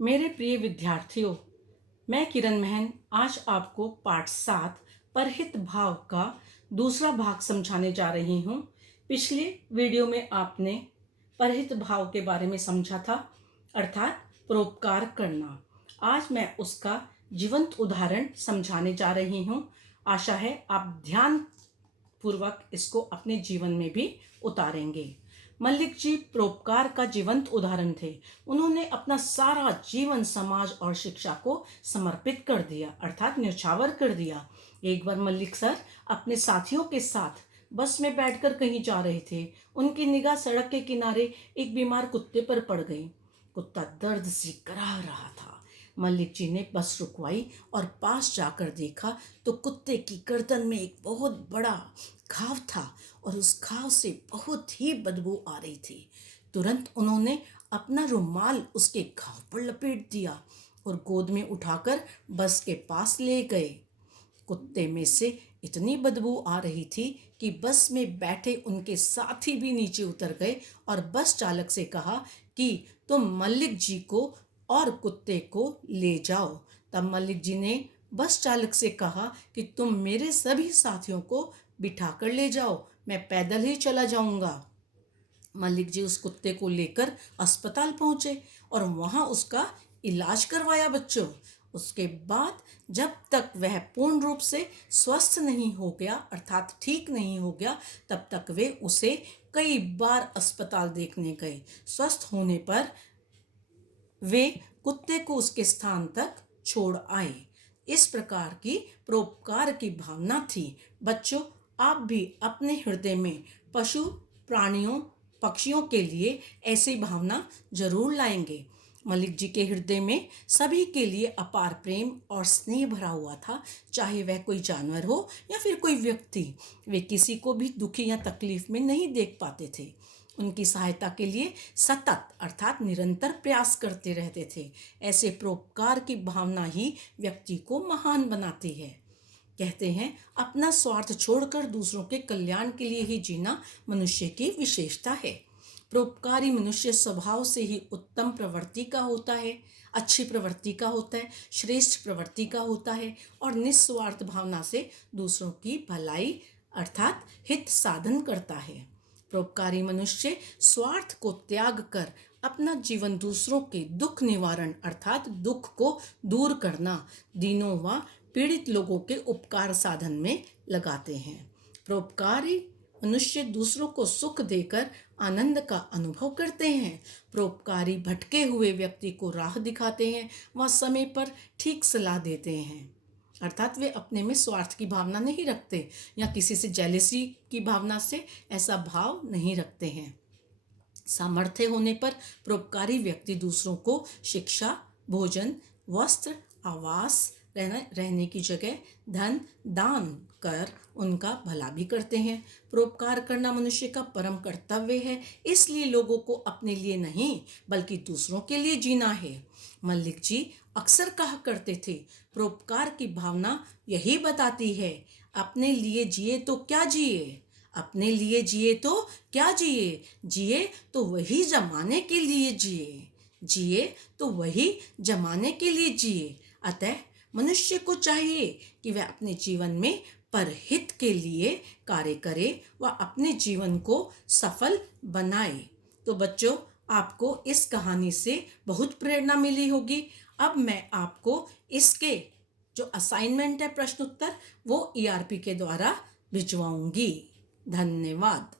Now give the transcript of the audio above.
मेरे प्रिय विद्यार्थियों, मैं किरण महन आज आपको पाठ 7 परहित भाव का दूसरा भाग समझाने जा रही हूँ। पिछले वीडियो में आपने परहित भाव के बारे में समझा था, अर्थात परोपकार करना। आज मैं उसका जीवंत उदाहरण समझाने जा रही हूँ। आशा है आप ध्यान पूर्वक इसको अपने जीवन में भी उतारेंगे। मल्लिक जी परोपकार का जीवंत उदाहरण थे। उन्होंने अपना सारा जीवन समाज और शिक्षा को समर्पित कर दिया, अर्थात न्यौछावर कर दिया। एक बार मल्लिक सर अपने साथियों के साथ बस में बैठकर कहीं जा रहे थे। उनकी निगाह सड़क के किनारे एक बीमार कुत्ते पर पड़ गई। कुत्ता दर्द से कराह रहा था। मल्लिक जी ने बस रुकवाई और पास जाकर देखा तो कुत्ते की गर्दन में एक बहुत बड़ा घाव था और उस घाव से बहुत ही बदबू आ रही थी। तुरंत उन्होंने अपना रुमाल उसके घाव पर लपेट दिया और गोद में उठाकर बस के पास ले गए। कुत्ते में से इतनी बदबू आ रही थी कि बस में बैठे उनके साथी भी नीचे उतर गए और बस चालक से कहा कि तुम मल्लिक जी को और कुत्ते को ले जाओ। तब मल्लिक जी ने बस चालक से कहा कि तुम मेरे सभी साथियों को बिठा कर ले जाओ, मैं पैदल ही चला जाऊंगा। मल्लिक जी उस कुत्ते को लेकर अस्पताल पहुंचे और वहां उसका इलाज करवाया बच्चों। उसके बाद जब तक वह पूर्ण रूप से स्वस्थ नहीं हो गया, अर्थात ठीक नहीं हो गया, तब तक वे उसे कई बार अस्पताल देखने गए। स्वस्थ होने पर वे कुत्ते को उसके स्थान तक छोड़ आए। इस प्रकार की परोपकार की भावना थी। बच्चों, आप भी अपने हृदय में पशु प्राणियों पक्षियों के लिए ऐसी भावना जरूर लाएंगे। मलिक जी के हृदय में सभी के लिए अपार प्रेम और स्नेह भरा हुआ था, चाहे वह कोई जानवर हो या फिर कोई व्यक्ति। वे किसी को भी दुखी या तकलीफ में नहीं देख पाते थे। उनकी सहायता के लिए सतत अर्थात निरंतर प्रयास करते रहते थे। ऐसे परोपकार की भावना ही व्यक्ति को महान बनाती है। कहते हैं, अपना स्वार्थ छोड़कर दूसरों के कल्याण के लिए ही जीना मनुष्य की विशेषता है। परोपकारी मनुष्य स्वभाव से ही उत्तम प्रवृत्ति का होता है, अच्छी प्रवृत्ति का होता है, श्रेष्ठ प्रवृत्ति का होता है और निस्वार्थ भावना से दूसरों की भलाई अर्थात हित साधन करता है। परोपकारी मनुष्य स्वार्थ को त्याग कर अपना जीवन दूसरों के दुख निवारण अर्थात दुख को दूर करना, दीनों व पीड़ित लोगों के उपकार साधन में लगाते हैं। परोपकारी मनुष्य दूसरों को सुख देकर आनंद का अनुभव करते हैं। परोपकारी भटके हुए व्यक्ति को राह दिखाते हैं व समय पर ठीक सलाह देते हैं, अर्थात वे अपने में स्वार्थ की भावना नहीं रखते या किसी से जेलसी की भावना से ऐसा भाव नहीं रखते हैं। सामर्थ्य होने पर परोपकारी व्यक्ति दूसरों को शिक्षा, भोजन, वस्त्र, आवास, रहने की जगह, धन दान कर उनका भला भी करते हैं। परोपकार करना मनुष्य का परम कर्तव्य है, इसलिए लोगों को अपने लिए नहीं बल्कि दूसरों के लिए जीना है। मल्लिक जी अक्सर कहा करते थे, परोपकार की भावना यही बताती है, अपने लिए जिए तो क्या जिए, अपने लिए जिए तो क्या जिए, जिए तो वही जमाने के लिए जिए, जिए तो वही जमाने के लिए जिए। अतः मनुष्य को चाहिए कि वह अपने जीवन में परहित के लिए कार्य करे व अपने जीवन को सफल बनाए। तो बच्चों, आपको इस कहानी से बहुत प्रेरणा मिली होगी। अब मैं आपको इसके जो असाइनमेंट है प्रश्न उत्तर वो ईआरपी के द्वारा भिजवाऊंगी। धन्यवाद।